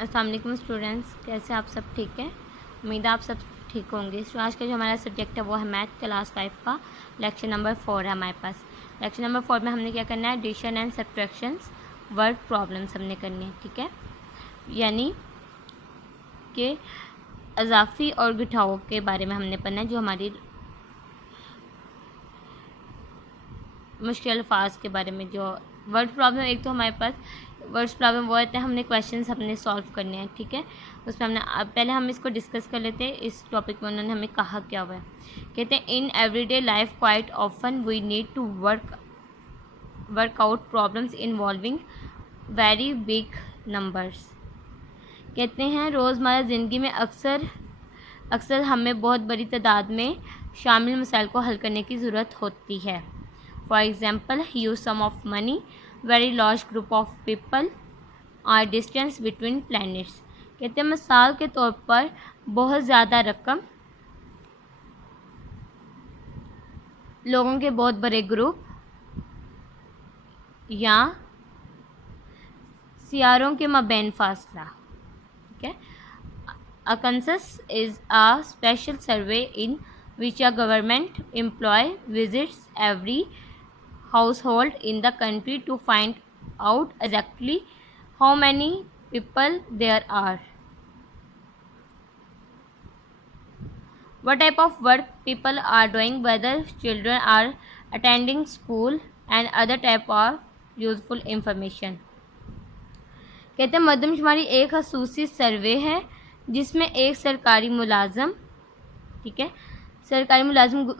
अस्सलाम वालेकुम स्टूडेंट्स, कैसे आप सब ठीक है। उम्मीद है आप सब ठीक होंगे। तो आज का जो हमारा सब्जेक्ट है वो है मैथ क्लास 5 का लेक्चर नंबर 4 है हमारे पास। लेक्चर नंबर 4 में हमने क्या करना है, addition and subtractions word problems हमने करनी है, ठीक है। यानी कि अजाफी और घटाओ के बारे में हमने पढ़ना है, जो हमारी मुश्किल अल्फाज के बारे में। जो वर्ड प्रॉब्लम, एक तो हमारे पास वर्ड्स प्रॉब्लम वो होते हैं, हमने क्वेश्चंस हमने सॉल्व करने हैं, ठीक है। उसमें हमने पहले हम इसको डिस्कस कर लेते हैं। इस टॉपिक में उन्होंने हमें कहा क्या हुआ है। कहते हैं in everyday life quite often we need to work out problems involving very big numbers. कहते हैं रोज़मर्रा ज़िंदगी में अक्सर हमें बहुत बड़ी तादाद में शामिल मसाइल को हल करने की ज़रूरत होती है। For example, huge sum of money, very large group of people, or distance between planets. कहते हैं मिसाल के तौर पर बहुत ज़्यादा रकम, लोगों के बहुत बड़े ग्रुप, या सियारों के मबैन फासला, ठीक है। A census is a special survey in which a government employee visits every household in the country to find out exactly how many people there are, what type of work people are doing, whether children are attending school, and other type of useful information। कहते हैं मरदमशुमारी एक खसूसी सर्वे है जिसमें एक सरकारी मुलाजम, ठीक है, सरकारी मुलाजिम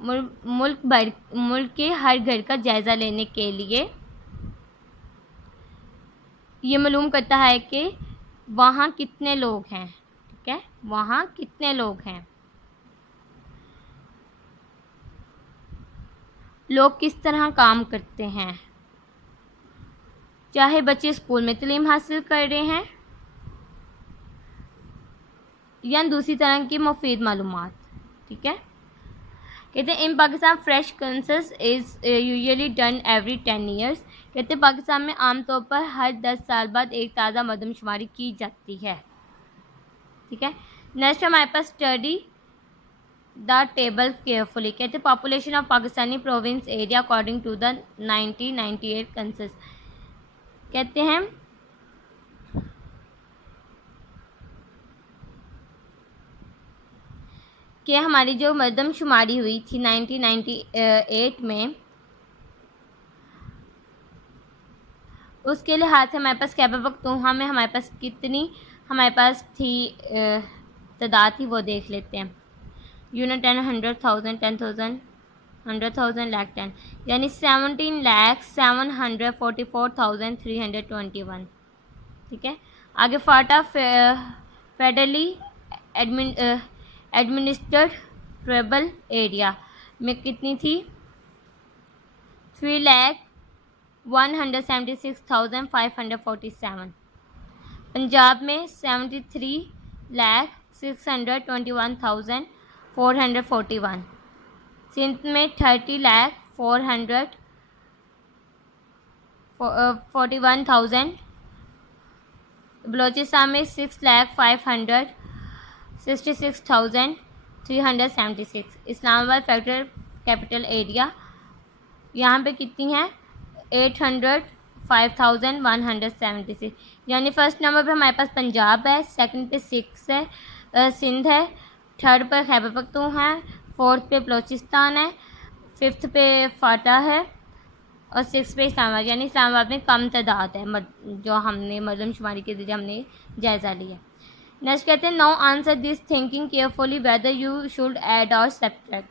मुल्क के हर घर का जायज़ा लेने के लिए ये मालूम करता है कि वहाँ कितने लोग हैं, ठीक है, वहाँ कितने लोग हैं, लोग किस तरह काम करते हैं, चाहे बच्चे स्कूल में तालीम हासिल कर रहे हैं या दूसरी तरह की मुफीद मालूमात, ठीक है। कहते हैं in Pakistan fresh census is usually done every 10 years. कहते हैं पाकिस्तान में आमतौर पर हर 10 साल बाद एक ताज़ा मरदमशुमारी की जाती है, ठीक है। नेक्स्ट हमारे पास स्टडी द टेबल केयरफुली। कहते हैं population of Pakistani province area according to the 1998 census. कहते हैं कि हमारी जो मरदमशुमारी हुई थी 1998 में, उसके लिहाज से हमारे पास खैबर पख्तूनख्वा में हमारे पास कितनी हमारे पास थी तादाद थी, वो देख लेते हैं। यूनिट 10, 100,000, 10,000, 100,000, लाख 10, यानी 17,744,321, ठीक है। आगे फाटा फेडरली एडमिनिस्ट्रेड ट्राइबल एरिया में कितनी थी, 3,176,547। पंजाब में 73,621,441। सिंध में 30,441,000। बलोचिस्तान में 6,566,376। इस्लामाबाद फेडरल कैपिटल एरिया यहाँ पे कितनी है, 805,176। यानी फर्स्ट नंबर पे हमारे पास पंजाब है, सेकंड पे 6 है, सिंध है, थर्ड पे खैबर पख्तूनख्वा है, फोर्थ पे बलोचिस्तान है, फिफ्थ पे फाटा है, और 6 पे इस्लामाबाद। यानी इस्लामाबाद में कम तादाद है जो हमने मरदमशुमारी के ज़रिए हमने जायज़ा लिया। नेक्स्ट कहते हैं now answer this thinking carefully whether you should add और सब्ट्रैक्ट।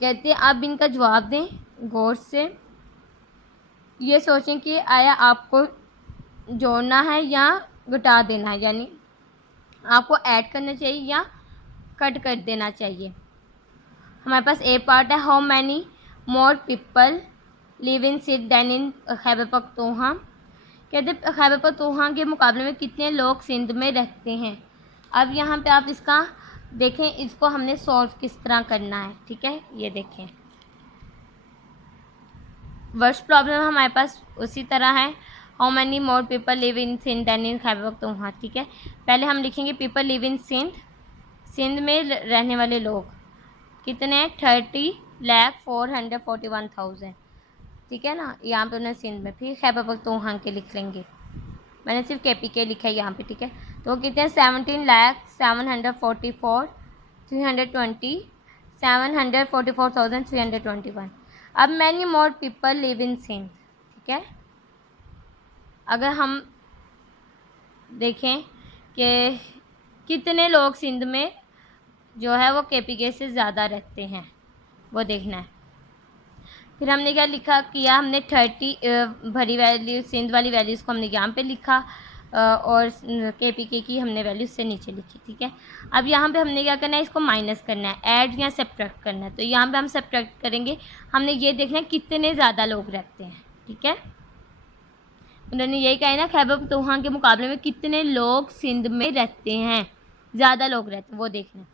कहते हैं आप इनका जवाब दें गौर से, ये सोचें कि आया आपको जोड़ना है या घटा देना है, यानी आपको ऐड करना चाहिए या कट कर देना चाहिए। हमारे पास ए पार्ट है, how many more people live in Sindh than in Khyber Pakhtunkhwa. कहते हैं खैबर पख्तूनख्वा के मुकाबले में कितने लोग सिंध में रहते हैं। अब यहाँ पे आप इसका देखें, इसको हमने सॉल्व किस तरह करना है, ठीक है। ये देखें वर्ड्स प्रॉब्लम हमारे पास उसी तरह है, how many more people live in Sindh than in Khyber Pakhtunkhwa. ठीक है, पहले हम लिखेंगे people live in Sindh, Sindh में रहने वाले लोग कितने, 30,04,41,000। ठीक है ना, यहाँ पे उन्होंने सिंध में, फिर खैबर पख्तूनख्वा के लिख लेंगे, मैंने सिर्फ KPK लिखा है यहाँ पे। ठीक है, तो कितने, 17,744,321। अब many more people live in Sindh. ठीक है, अगर हम देखें कि कितने लोग सिंध में जो है वो KPK से ज़्यादा रहते हैं, वो देखना है। फिर हमने क्या लिखा किया, हमने 30 भरी वैल्यू सिंध वाली वैल्यूज़ को हमने यहाँ पे लिखा और KPK की हमने वैल्यूज से नीचे लिखी। ठीक है, अब यहाँ पे हमने क्या करना है, इसको माइनस करना है, ऐड या सब्ट्रैक्ट करना है। तो यहाँ पे हम सब्ट्रैक्ट करेंगे, हमने ये देखना है कितने ज़्यादा लोग रहते हैं। ठीक है, उन्होंने यही कहा है ना, खैबर पख्तूनख्वा के मुकाबले में कितने लोग सिंध में रहते हैं, ज़्यादा लोग रहते हैं, वो देखना है।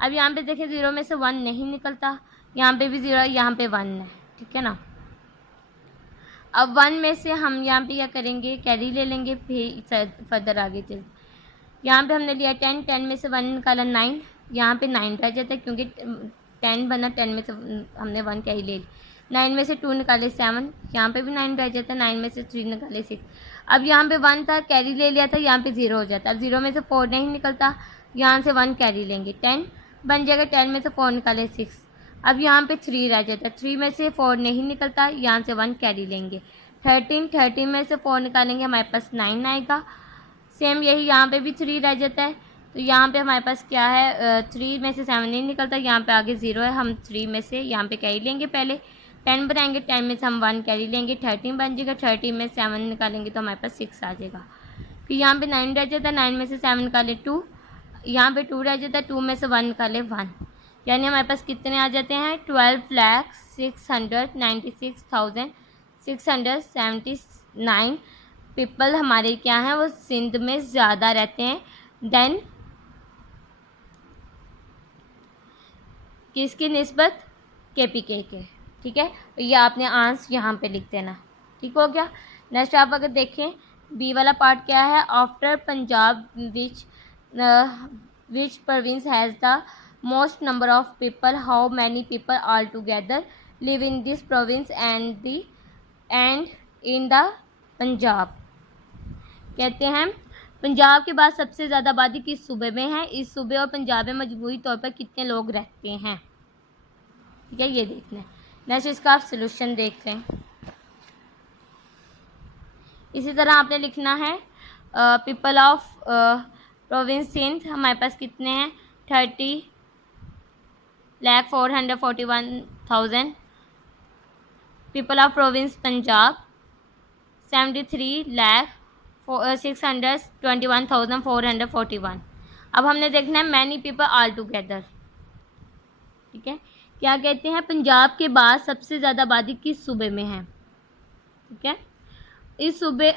अब यहाँ पे देखें 0 में से 1 नहीं निकलता, यहाँ पे भी 0, यहाँ पे 1 है। ठीक है ना, अब 1 में से हम यहाँ पे क्या करेंगे, कैरी ले लेंगे, फिर फर्दर आगे चल। यहाँ पे हमने लिया 10, 10 में से 1 निकाला 9, यहाँ पे 9 रह जाता है क्योंकि 10 बना, 10 में से हमने 1 कैरी ले ली। 9 में से 2 निकाले 7, यहाँ पे भी 9 रह जाता है, 9 में से 3 निकाले 6। अब यहाँ पे 1 था, कैरी ले लिया था, यहाँ पे 0 हो जाता है। अब 0 में से 4 नहीं निकलता, यहाँ से 1 कैरी लेंगे, 10 बन जाएगा, 10 में से 4 निकाले 6। अब यहाँ पे 3 रह जाता है, 3 में से 4 नहीं निकलता, यहाँ से 1 कैरी लेंगे, 13 में से 4 निकालेंगे, हमारे पास 9 आएगा। सेम यही यहाँ पे भी 3 रह जाता है, तो यहाँ पे हमारे पास क्या है, 3 में से 7 नहीं निकलता, यहाँ पे आगे 0 है, हम 3 में से यहाँ पे कैरी लेंगे, पहले 10 बनाएंगे, 10 में से हम 1 कैरी लेंगे, 13 बन जाएगा, 13 में 7 निकालेंगे तो हमारे पास 6 आ जाएगा। फिर यहाँ पे 9 रह जाता है, 9 में से 7 निकाले 2, यहाँ पे 2 रह जाता है, 2 में से 1 निकाले 1, यानी हमारे पास कितने आ जाते हैं, 12,696,679 पीपल हमारे क्या हैं, वो सिंध में ज़्यादा रहते हैं देन किसकी निस्बत, KPK के। ठीक है, तो ये आपने आंसर यहाँ पे लिख देना। ठीक हो गया। नेक्स्ट आप अगर देखें बी वाला पार्ट क्या है, after Punjab which province has the most number of people, how many people all together live in this province and in the Punjab. कहते हैं पंजाब के बाद सबसे ज़्यादा आबादी किस सूबे में है, इस सूबे और पंजाब में मजमूई तौर पर कितने लोग रहते हैं। ठीक है, ये देखना है। नेक्स्ट इसका आप सलूशन देख लें। इसी तरह आपने लिखना है पीपल ऑफ प्रोविंस सिंध, हमारे पास कितने हैं, 30,04,41,000। People of province Punjab 73,621,441। अब हमने देखना है मैनी पीपल ऑल टुगेदर। ठीक है, क्या कहते हैं, पंजाब के बाद सबसे ज़्यादा आबादी किस सूबे में है। ठीक है, इस सूबे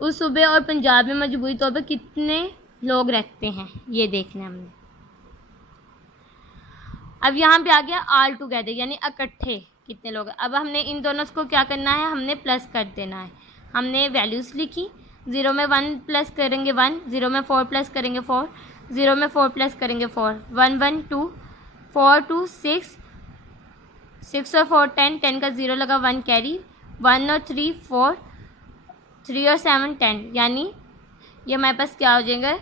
उस सूबे और पंजाब में मजबूरी तौर पर कितने लोग रहते हैं, ये देखना है हमने। अब यहाँ पे आ गया ऑल टुगेदर यानी इकट्ठे कितने लोग। अब हमने इन दोनों को क्या करना है, हमने प्लस कर देना है। हमने वैल्यूज़ लिखी, 0 में 1 प्लस करेंगे 1, 0 में 4 प्लस करेंगे 4, 0 में 4 प्लस करेंगे 4, 1 1 2, 4 2 6, 6 और 4 10, 10 का 0 लगा, 1 कैरी, 1 और 3 4, 3 और 7 10, यानी ये हमारे पास क्या हो जाएगा,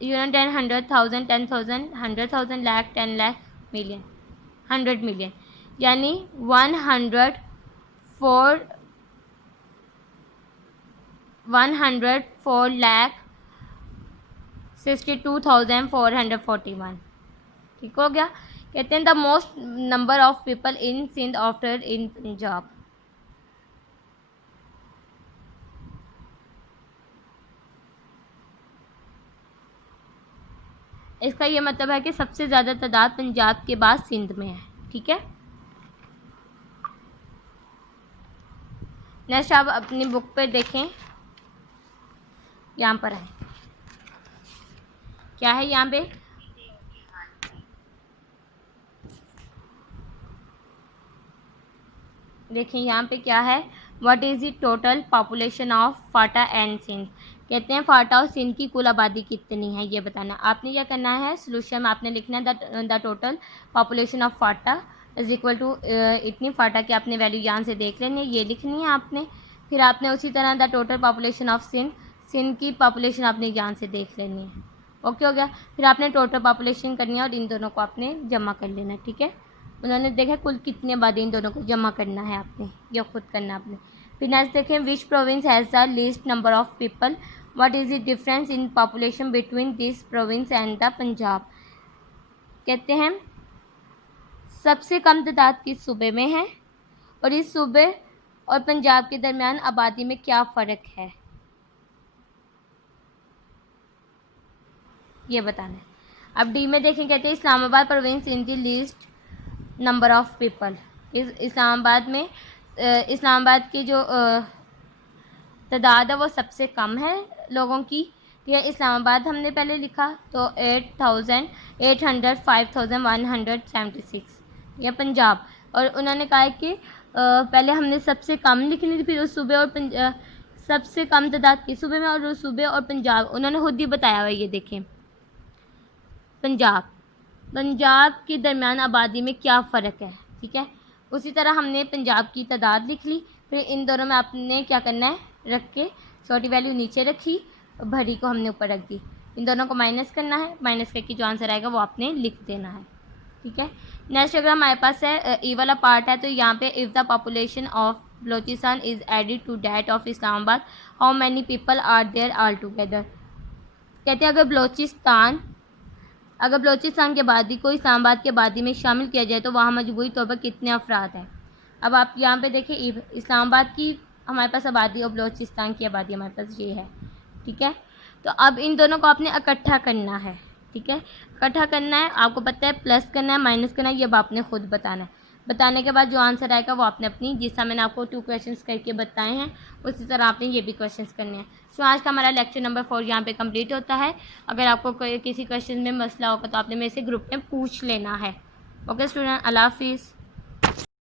10 100,000 10,000 100,000 लाख 10 लाख मिलियन 100 मिलियन, यानी 104 लाख 62,441। ठीक हो गया। कहते हैं the most number of people in Sindh after in Punjab. इसका ये मतलब है कि सबसे ज़्यादा तादाद पंजाब के बाद सिंध में है। ठीक है, नेक्स्ट आप अपनी बुक पे देखें, यहाँ पर है क्या है, यहाँ पे देखें, यहाँ पे क्या है, what is the total population of FATA and Sindh. कहते हैं फाटा और सिंध की कुल आबादी कितनी है ये बताना। आपने क्या करना है, सोल्यूशन में आपने लिखना है the total population of FATA is equal to इतनी। फाटा की आपने वैल्यू यहाँ से देख लेनी है, ये लिखनी है आपने। फिर आपने उसी तरह the total population of Sindh, Sindh की पॉपुलेशन आपने यहाँ से देख लेनी है। ओके हो गया। फिर आपने टोटल पॉपुलेशन करनी है और इन दोनों को आपने जमा कर लेना है, ठीक है। उन्होंने देखा कुल कितनी आबादी, इन दोनों को जमा करना है आपने, या खुद करना है आपने। फिर नेक्स्ट देखें, विच province has the least number of people, what is the difference in population between this province and the Punjab. कहते हैं सबसे कम तादाद किस सूबे में है और इस सूबे और पंजाब के दरमियान आबादी में क्या फ़र्क है, ये बताना है। अब डी में देखें, कहते हैं Islamabad province in the least number of people. Islamabad में इस्लामाबाद की जो तादाद है वो सबसे कम है लोगों की। ठीक है, इस्लामाबाद हमने पहले लिखा तो 8,800 5,176। यह पंजाब, और उन्होंने कहा है कि पहले हमने सबसे कम लिखनी थी, फिर उस सूबे और सबसे कम तादाद किस सूबे में और उस सूबे और पंजाब उन्होंने खुद ही बताया हुआ है। ये देखें पंजाब के दरमियान आबादी में क्या फ़र्क है, ठीक है। उसी तरह हमने पंजाब की तादाद लिख ली, फिर इन दोनों में आपने क्या करना है, रख के छोटी वैल्यू नीचे रखी, बड़ी को हमने ऊपर रख दी। इन दोनों को माइनस करना है, माइनस करके जो आंसर आएगा वो आपने लिख देना है, ठीक है। नेक्स्ट अगर हमारे पास है ई वाला पार्ट है, तो यहाँ पे if the population of Balochistan is added to that of Islamabad how many people are there all together. कहते हैं अगर बलोचिस्तान की आबादी को इस्लामाबाद की आबादी में शामिल किया जाए तो वहाँ मजबूरी तौर पर कितने अफराद हैं। अब आप यहाँ पे देखें, इस्लामाबाद की हमारे पास आबादी और बलोचिस्तान की आबादी हमारे पास ये है, ठीक है। तो अब इन दोनों को आपने इकट्ठा करना है, ठीक है। इकट्ठा करना है, आपको पता है प्लस करना है, माइनस करना है, ये अब आपने खुद बताना है। बताने के बाद जो आंसर आएगा वो आपने अपनी, जिस तरह मैंने आपको 2 क्वेश्चंस करके बताए हैं उसी तरह आपने ये भी क्वेश्चंस करने हैं। सो आज का हमारा लेक्चर नंबर 4 यहाँ पे कंप्लीट होता है। अगर आपको किसी क्वेश्चन में मसला होगा तो आपने मेरे से ग्रुप में पूछ लेना है। ओके स्टूडेंट, अल्लाह हाफिज़।